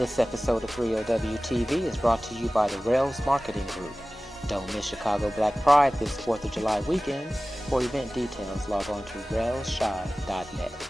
This episode of 3OW-TV is brought to you by the Rails Marketing Group. Don't miss Chicago Black Pride this 4th of July weekend. For event details, log on to railsshy.net.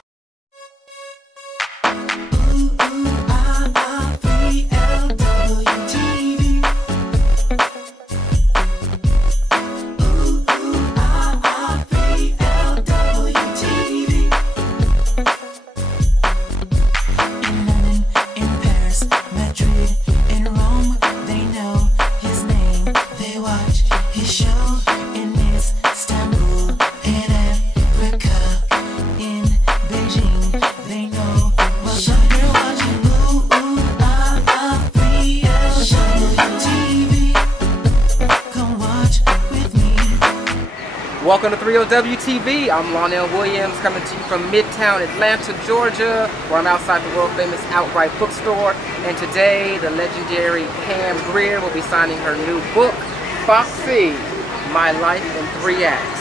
Welcome to 3OW-TV. I'm Lonnell Williams coming to you from Midtown Atlanta, Georgia, where I'm outside the world famous Outwrite Bookstore. And today, the legendary Pam Grier will be signing her new book, Foxy My Life in 3 Acts.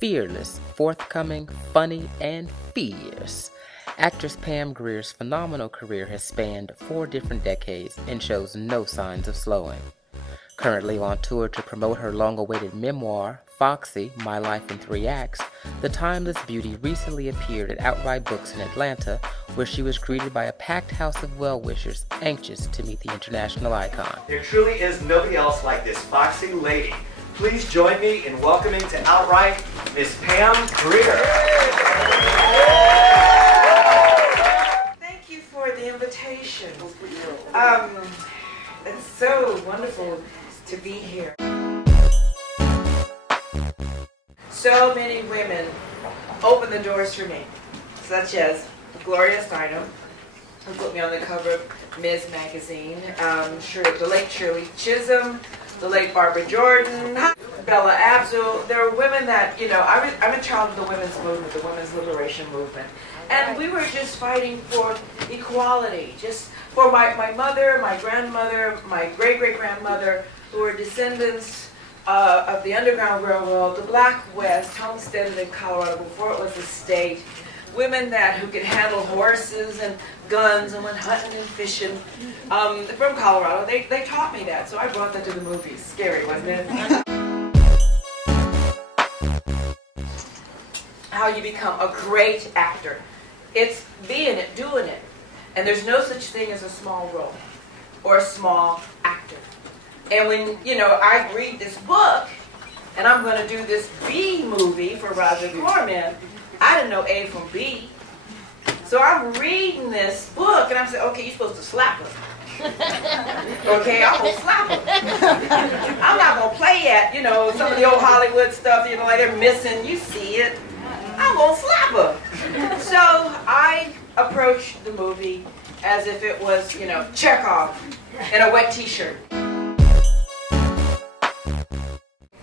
Fearless, forthcoming, funny, and fierce. Actress Pam Grier's phenomenal career has spanned 4 different decades and shows no signs of slowing. Currently on tour to promote her long-awaited memoir, Foxy My Life in 3 Acts, the timeless beauty recently appeared at Outwrite Books in Atlanta, where she was greeted by a packed house of well-wishers anxious to meet the international icon. There truly is nobody else like this foxy lady. Please join me in welcoming to Outwrite Miss Pam Grier. Thank you for the invitation. It's so wonderful to be here. So many women opened the doors for me, such as Gloria Steinem, who put me on the cover of Ms. Magazine, the late Shirley Chisholm, the late Barbara Jordan, Bella Abzul. There were women that, you know, I'm a child of the women's movement, the women's liberation movement. And we were just fighting for equality, just for my mother, my grandmother, my great-great-grandmother, who were descendants of the Underground Railroad, the Black West, homesteaded in Colorado before it was a state. Women who could handle horses and guns and went hunting and fishing from Colorado. They taught me that, so I brought that to the movies. Scary, wasn't it? How you become a great actor. It's being it, doing it. And there's no such thing as a small role or a small actor. And when, you know, I read this book, and I'm going to do this B movie for Roger Corman, I didn't know A from B. So I'm reading this book, and I'm saying, okay, you're supposed to slap her. Okay, I'm going to slap her. I'm not going to play at, you know, some of the old Hollywood stuff, you know, like they're missing. You see it. I'm going to slap her. So I approached the movie as if it was, you know, Chekhov in a wet t-shirt.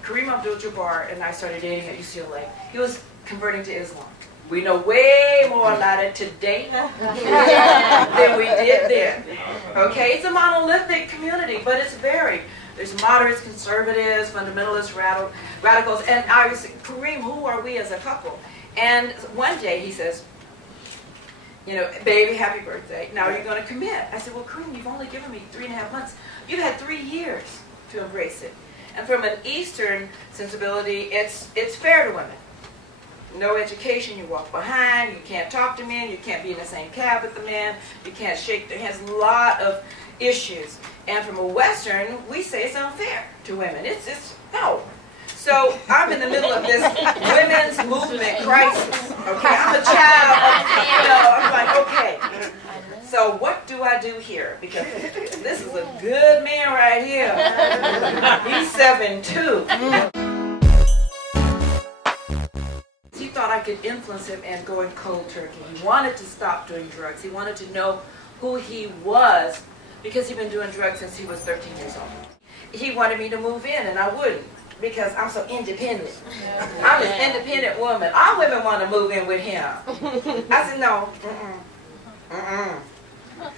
Kareem Abdul-Jabbar and I started dating at UCLA. He was converting to Islam. We know way more about it today than we did then. Okay, it's a monolithic community, but it's varied. There's moderates, conservatives, fundamentalists, radicals, and I was saying, Kareem, who are we as a couple? And one day he says, you know, baby, happy birthday. Now you're going to commit. I said, well, Kareem, you've only given me 3.5 months. You've had 3 years to embrace it. And from an Eastern sensibility, it's fair to women. No education, you walk behind, you can't talk to men, you can't be in the same cab with the men, you can't shake their hands, a lot of issues. And from a Western, we say it's unfair to women. It's no. So I'm in the middle of this women's movement crisis. Okay, I'm a child of, you know, I'm like, okay. So what do I do here? Because this is a good man right here. He's 7'2". He thought I could influence him and go in cold turkey. He wanted to stop doing drugs. He wanted to know who he was because he'd been doing drugs since he was 13 years old. He wanted me to move in and I wouldn't because I'm so independent. I'm an independent woman. All women want to move in with him. I said, no.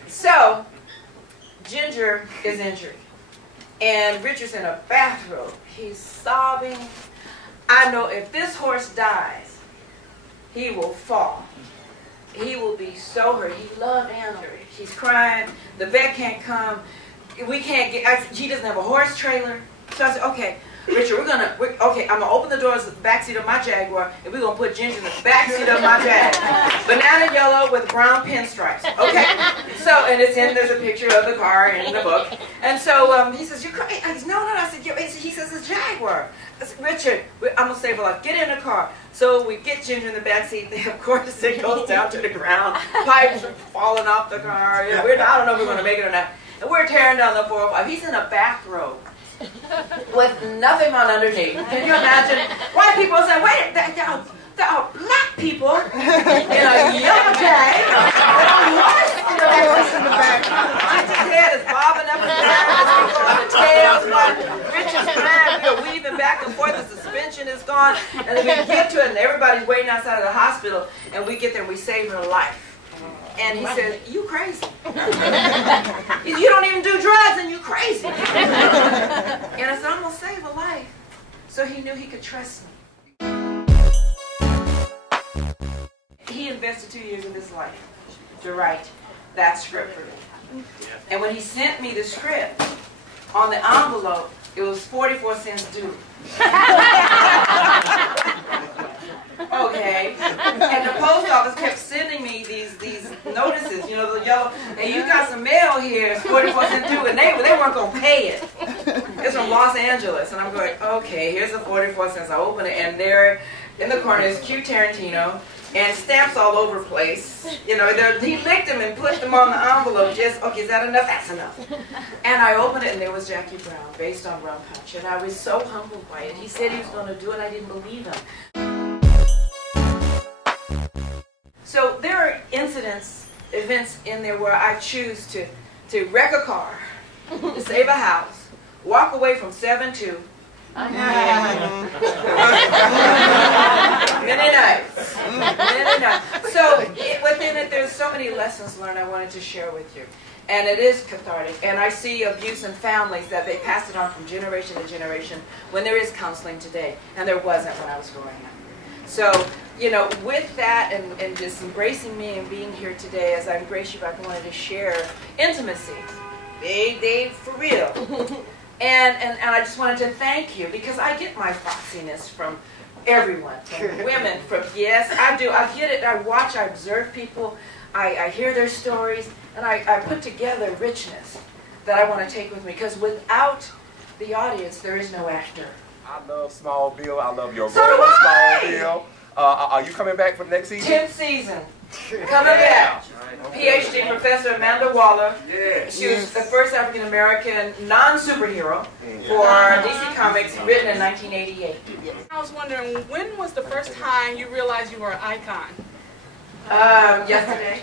So, Ginger is injured. And Richard's in a bathrobe. He's sobbing. I know if this horse dies, he will fall. He will be so hurt. He loved animals. He's crying. The vet can't come. We can't get. He doesn't have a horse trailer. So I said, okay, Richard, I'm gonna open the doors of the back seat of my Jaguar, and we're gonna put Ginger in the back seat of my Jag. Banana yellow with brown pinstripes. Okay. So, and there's a picture of the car in the book. And so he says, "You crazy?" I said, "No." I said, he says it's Jaguar. I said, "Richard, I'm gonna save a life. Get in the car." So we get Ginger in the back seat. Of course, it goes down to the ground. Pipes are falling off the car. I don't know if we're gonna make it or not. And we're tearing down the 405. He's in a bathrobe with nothing on underneath. Can you imagine? White people say, "Wait, there are black people in a yellow Jag with a horse in the back." Richard's head is bobbing up and down. The tail's going. Richard's crying. We're weaving back and forth. The suspension is gone. And then we get to it, and everybody's waiting outside of the hospital. And we get there, and we save her life. And he said, "You crazy. You don't even do drugs and you crazy." And I said, "I'm going to save a life." So he knew he could trust me. He invested 2 years of his life to write that script for me. And when he sent me the script, on the envelope, it was 44 cents due. Okay. And the post office kept sending me these notices, the yellow, "Hey, you got some mail here, it's 44 cents due," and they weren't going to pay it. It's from Los Angeles. And I'm going, okay, here's the 44 cents. I open it, and there in the corner is Q Tarantino, and stamps all over the place. He licked them and put them on the envelope. Just, okay, is that enough? That's enough. And I opened it, and there was Jackie Brown, based on Rum Punch. And I was so humbled by it. He said he was going to do it, and I didn't believe him. So there are events in there where I choose to wreck a car, to save a house, walk away from 7-2. Many nights. So within it, there's so many lessons learned I wanted to share with you. And it is cathartic. And I see abuse in families that they pass it on from generation to generation when there is counseling today. And there wasn't when I was growing up. So, with that and just embracing me and being here today, as I embrace you back, I wanted to share intimacy. They for real. And I just wanted to thank you, because I get my foxiness from everyone, from women, yes, I do. I get it. I watch, I observe people, I hear their stories, and I put together richness that I want to take with me, because without the audience, there is no actor. I love Small Bill. I love your So role do in Small I! Bill. Are you coming back for the next season? 10th season. Coming back. PhD Professor Amanda Waller. She was the first African-American non-superhero for DC Comics, written in 1988. I was wondering, when was the first time you realized you were an icon? Yesterday.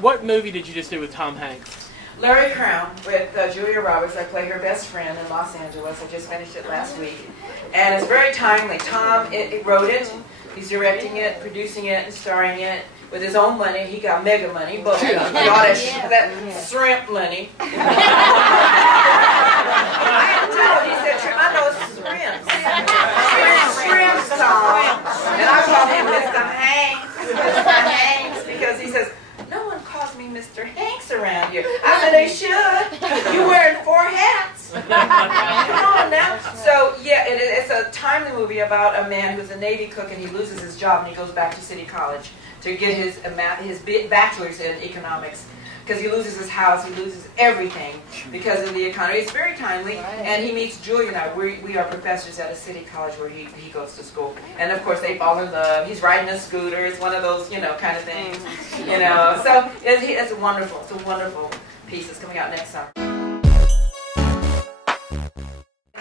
What movie did you just do with Tom Hanks? Larry Crowne with Julia Roberts. I play her best friend in Los Angeles. I just finished it last week. And it's very timely. Tom wrote it. He's directing it, producing it, and starring it with his own money. He got mega money, but he got that shrimp money. I had to tell him, he said, "Tremendo shrimps." Shrimps, Tom. And I call him Mr. Hanks, because he says, "No one calls me Mr. Hanks around here." I said, "They should. You're wearing 4 hats." Come on now. So yeah, it's a timely movie about a man who's a Navy cook, and he loses his job and he goes back to City College to get his bachelor's in economics, because he loses his house, he loses everything because of the economy. It's very timely, and he meets Julia and I. We are professors at a city college where he goes to school, and of course they fall in love. He's riding a scooter. It's one of those kind of things, So it's a wonderful piece. It's coming out next summer.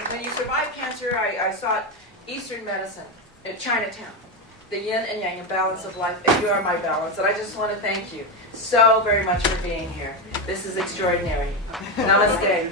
When you survive cancer, I sought Eastern medicine in Chinatown. The yin and yang, a balance of life, and you are my balance. And I just want to thank you so very much for being here. This is extraordinary. Namaste.